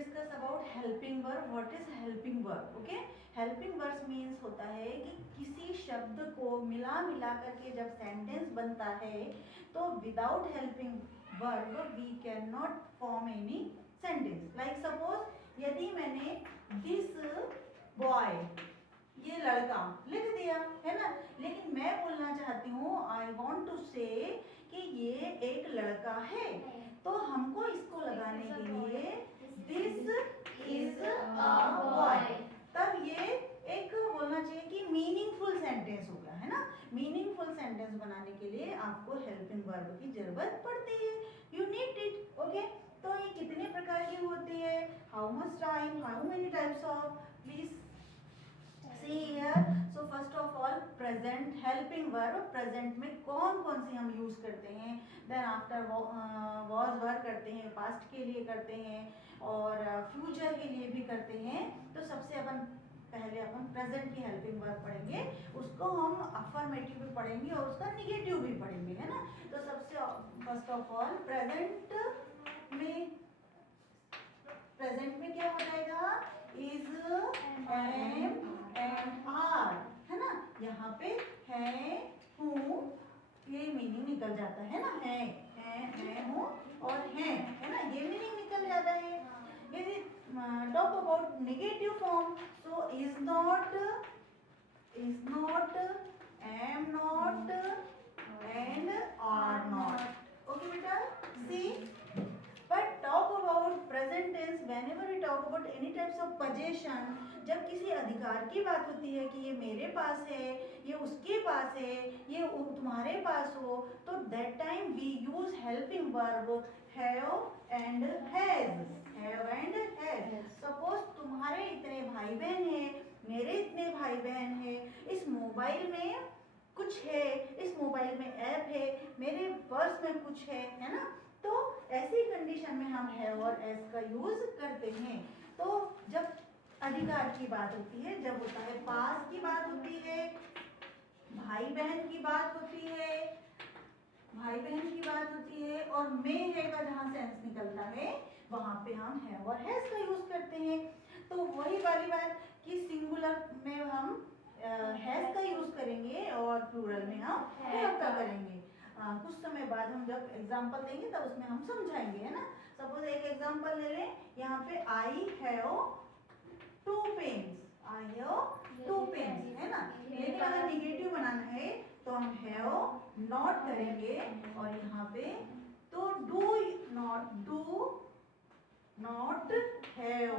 discuss about helping verb. What is helping verb? Okay, helping verbs means होता है कि किसी शब्द को मिला मिला करके जब सेंटेंस बनता है तो without helping verb we can not form any sentence. Like suppose यदि मैंने दिस बॉय, ये लड़का लिख दिया है ना, लेकिन मैं बोलना चाहती हूँ आई वॉन्ट टू से कि ये एक लड़का है, तो हमको इसको लगाने के लिए दिस इज अ बॉय, तब ये एक बोलना चाहिए कि मीनिंगफुल सेंटेंस होगा, है ना. मीनिंगफुल सेंटेंस बनाने के लिए आपको हेल्पिंग वर्ब की जरूरत पड़ती है. You need it. ओके, तो ये कितने प्रकार की होती है, how much time, how many types of, please see here. So first of all present helping verb, present में कौन कौन सी हम यूज करते हैं, then after was were करते हैं, past के लिए करते हैं और future के लिए भी करते हैं. तो सबसे पहले अपन प्रेजेंट की हेल्पिंग वर्ब पढ़ेंगे, उसको हम अफर्मेटिव भी पढ़ेंगे और उसका निगेटिव भी पढ़ेंगे, है ना. तो सबसे फर्स्ट ऑफ ऑल प्रेजेंट में क्या हो जाएगा, इज, एम एंड आर, है ना. यहाँ पे है, हूँ, ये मीनिंग निकल जाता है ना, है हूँ और है ना, ये मीनिंग निकल जाता है. यदि talk about negative form, so is not, am not and are not. Okay बेटा, see. But talk about present tense, whenever we talk about any types of possession, जब किसी अधिकार की बात होती है कि ये मेरे पास है, ये उसके पास है, ये तुम्हारे पास हो, तो that time we use helping verb have and has. Have and has. Suppose तुम्हारे इतने भाई बहन हैं, मेरे इतने भाई बहन हैं, इस मोबाइल में कुछ है, इस मोबाइल में ऐप है, मेरे पर्स में कुछ है ना. तो ऐसी कंडीशन में हम हैव और एस का यूज करते हैं. तो जब अधिकार की बात होती है, जब होता है पास की बात होती है, भाई बहन की बात होती है, और में है का जहाँ सेंस निकलता है वहां पे हम हैव और हैज का यूज करते हैं. तो वही वाली बात कि सिंगुलर में हम हैज का यूज करेंगे और प्लूरल में हम हैव का करेंगे. कुछ समय बाद हम जब एग्जाम्पल देंगे तब उसमें हम समझाएंगे, है ना. सपोज एक एग्जाम्पल ले लें, यहाँ पे आई हैव 2 पेन्स, है ना. लेकिन अगर निगेटिव बनाना है तो हम हैव नॉट करेंगे और यहाँ पे तो डू नॉट हैव,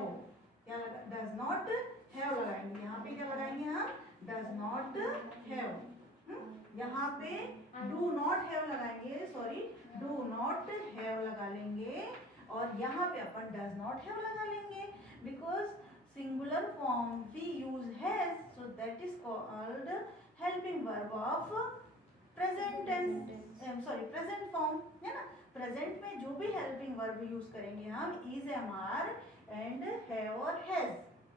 क्या लगा, डज नॉट हैव लगाएंगे. यहाँ पे क्या लगाएंगे हम, डज नॉट हैव. यहाँ पे डू नॉट हैव लगाएंगे, डू नॉट हैव लगा लेंगे और यहाँ पे अपन डज नॉट हैव लगा लेंगे. Because singular form we use has, so that is called helping verb of present tense, present form, है ना. प्रेजेंट में जो भी हेल्पिंग वर्ब यूज करेंगे हम is, am, are and have और has.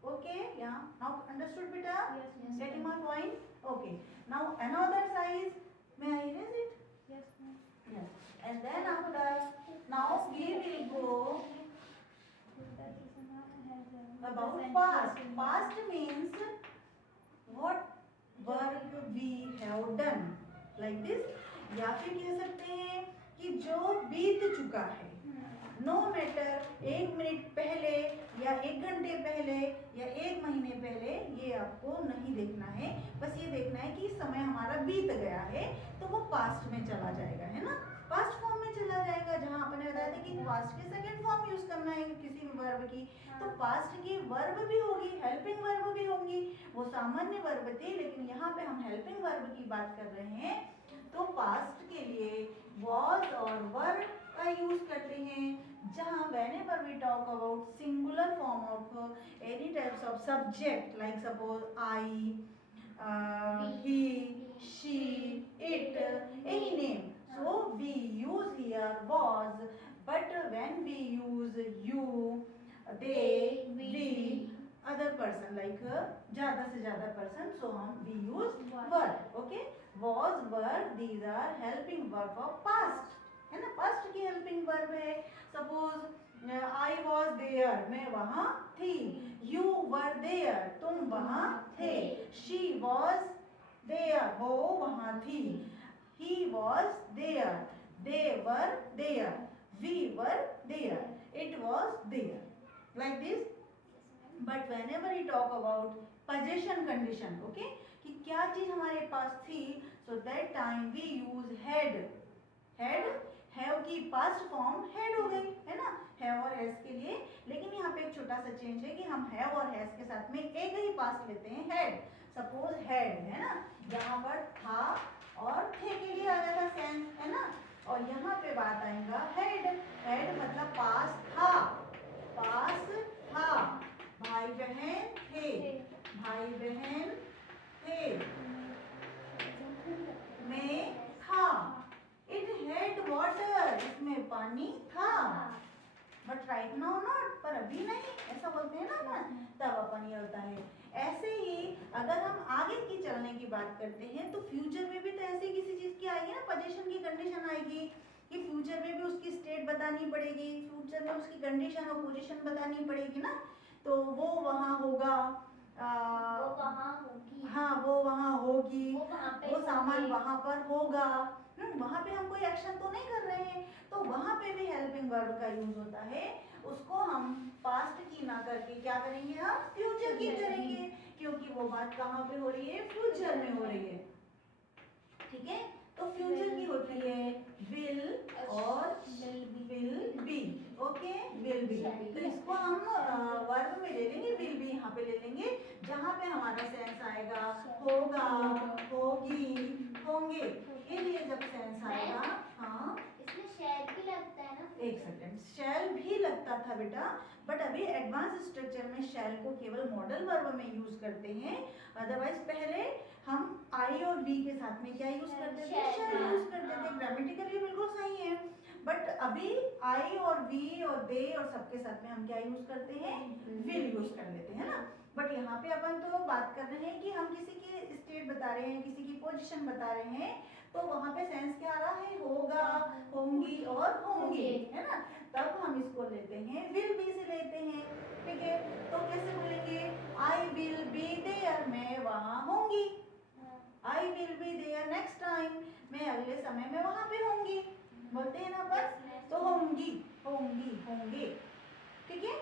Okay, yeah, now understood beta? Yes. Getting my point? Okay, now another size, may I erase it? Yes, ma'am. Yes. And then after, now we will go about past. Past means what work we have done, like this. या फिर कह सकते हैं कि जो बीत चुका है, नो मैटर 1 मिनट पहले या 1 घंटे पहले या 1 महीने पहले, ये आपको नहीं देखना है. बस ये देखना है कि समय हमारा बीत गया है तो वो पास्ट में चला जाएगा, है ना. पास्ट फॉर्म में चला जाएगा. जहाँ आपने बताया था कि पास्ट के सेकंड फॉर्म यूज करना है किसी भी वर्ब की, तो पास्ट की वर्ब भी होगी, हेल्पिंग वर्ब भी होंगी. वो सामान्य वर्ब थी, लेकिन यहाँ पे हम हेल्पिंग वर्ब की बात कर रहे हैं. तो पास्ट के लिए was और were का यूज करते हैं. जहाँ whenever we talk about singular form of any types of subject, like suppose I, he, she, it, any name, so we use here was. But when we use you, they, we, other person, like ज़्यादा से ज़्यादा person, so we use were. Okay, was, were, these are helping verb of past, है ना. Past की helping verb है. Suppose I was there, there, मैं वहाँ थी. You were there, तुम वहाँ थे. She was there, वो वहाँ थी. He was there, they were there, we were there, it was there. Like this. But whenever we talk about possession condition, okay, कि क्या चीज हमारे पास थी, so that time we use had. have की past form had हो गई, है ना, have और has के लिए. लेकिन यहाँ पे एक छोटा सा चेंज है कि हम have और has के साथ में एक ही past लेते हैं, had. सपोज had, है ना, यहाँ पर था और थे के लिए आ गया था सेंस, है ना. और यहाँ पे बात आएगा had मतलब पास था, भाई बहन थे, में था. इट हैड वाटर, इसमें पानी था. बट राइट नाउ नॉट, पर अभी नहीं, ऐसा बोलते हैं ना अपन, तब अपन ये होता है. ऐसे ही अगर हम आगे की चलने की बात करते हैं तो फ्यूचर में भी तो ऐसे किसी चीज की आएगी ना, पोजीशन की कंडीशन आएगी कि फ्यूचर में भी उसकी स्टेट बतानी पड़ेगी, फ्यूचर में उसकी कंडीशन और पोजीशन बतानी पड़ेगी ना. तो वो वहाँ होगा, वो वहाँ होगी, हाँ वो वहाँ होगी, वो सामान वहाँ पर होगा. वहाँ पे हम कोई एक्शन तो नहीं कर रहे हैं, तो वहाँ पे भी हेल्पिंग वर्ब का यूज होता है. उसको हम पास्ट की ना करके क्या करेंगे, हम फ्यूचर की करेंगे, क्योंकि वो बात कहाँ पे हो रही है, फ्यूचर में हो रही है. ठीक है, तो फ्यूचर की होती है विल और will be. Okay, will be. तो इसको हम वर्ब में ले लेंगे, विल बी यहाँ पे ले लेंगे, जहाँ पे हमारा सेंस आएगा होगा, होगी, होंगे. ये लिए जब सेंस आएगा, हाँ इसमें शैल भी लगता है ना. एक सेकंड, शैल भी लगता था बेटा, बट अभी एडवांस स्ट्रक्चर में शैल को केवल मॉडल वर्ब में यूज करते हैं. अदरवाइज पहले हम आई और वी के साथ में क्या यूज करते थे, शैल यूज करते थे. ग्रामेटिकली बिल्कुल सही है, बट अभी आई और वी और दे और सबके साथ में हम क्या यूज करते हैं, विल यूज कर लेते हैं ना. बट यहाँ पे अपन तो बात कर रहे हैं कि हम किसी की स्टेट बता रहे हैं, किसी की पोजीशन बता रहे हैं, तो वहाँ पे सेंस क्या आ रहा है, होगा, होंगी और होंगे, है ना. तब हम इसको लेते हैं, विल बी से लेते हैं. ठीक है, तो कैसे बोलेंगे, आई विल बी देयर, मैं वहाँ होंगी. I will be there next time, मैं अगले समय में वहाँ पे होंगी. बोलते हैं ना पर, तो होंगी, होंगे. ठीक है,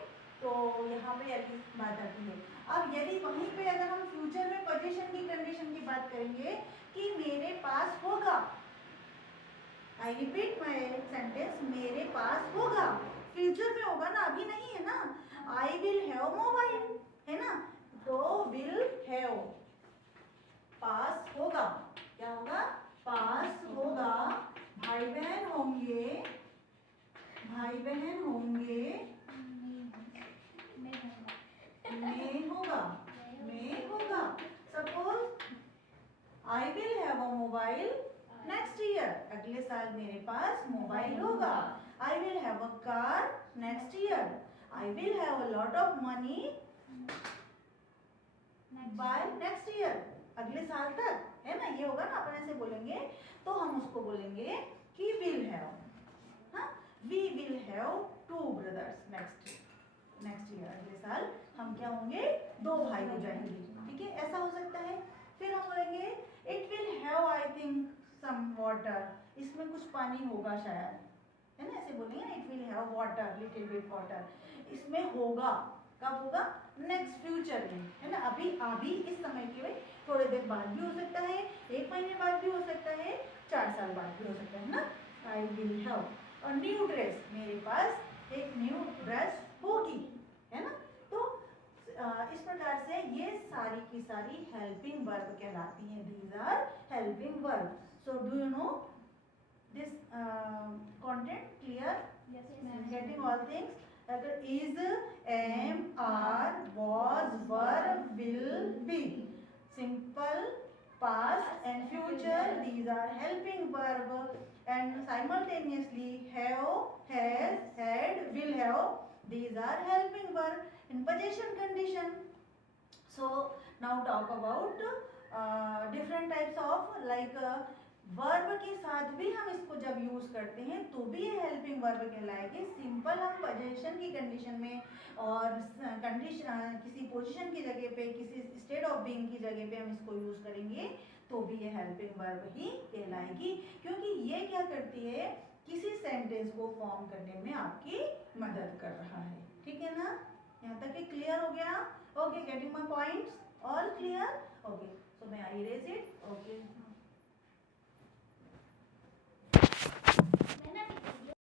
तो यहाँ पे ऐसी बात आती है. अब यदि वहीं पे अगर हम फ्यूचर में पोजीशन की कंडीशन की बात करेंगे कि मेरे पास होगा, आई रिपीट माई सेंटेंस, मेरे पास होगा, फ्यूचर में होगा ना, अभी नहीं है ना. आई विल हैव मोबाइल, है ना, तो विल हैव, पास होगा, क्या होगा, पास होगा, भाई बहन होंगे, में होगा. Suppose I will have a mobile next year, अगले साल मेरे पास मोबाइल होगा. I will have a car next year, I will have a lot of money by next year, अगले साल तक, है ना. ये होगा ना, अपन ऐसे बोलेंगे तो हम उसको बोलेंगे कि विल हैव. हाँ, we will have 2 brothers next year, अगले साल हम क्या होंगे, 2 भाई हो जाएंगे. ठीक है, ऐसा हो सकता है. फिर हम बोलेंगे it will have I think some water, इसमें कुछ पानी होगा शायद, है ना, ऐसे बोलेंगे ना, it will have water, little bit water, इसमें होगा. कब होगा, नेक्स्ट फ्यूचर में, है ना. अभी इस समय के थोड़ी देर बाद भी हो सकता है, 1 महीने बाद भी हो सकता है, 4 साल बाद भी हो सकता है ना. आई विल हैव और न्यू ड्रेस, मेरे पास एक न्यू ड्रेस होगी, है ना. तो इस प्रकार से ये सारी की सारी हेल्पिंग वर्ब कहलाती हैं. These are helping verb. So do you know this content clear, getting all things. अगर is, am, are, was, were, will, be, simple, past and future, these are helping verb. And simultaneously have, has, had, will have, these are helping verb in possession condition. So now talk about different types of, like verb के साथ भी हम इसको जब use करते हैं तो भी ये हेल्पिंग वर्ब कहलाएगी। सिंपल हम पोजीशन की कंडीशन में और कंडीशन किसी पोजीशन की जगह पे, किसी स्टेट ऑफ बीइंग की जगह पे हम इसको यूज करेंगे तो भी ये हेल्पिंग वर्ब ही कहलाएगी, क्योंकि ये क्या करती है, किसी सेंटेंस को फॉर्म करने में आपकी मदद कर रहा है। ठीक है ना, यहाँ तक ये क्लियर हो गया? Okay, getting my points? All clear? Okay, so may I erase it?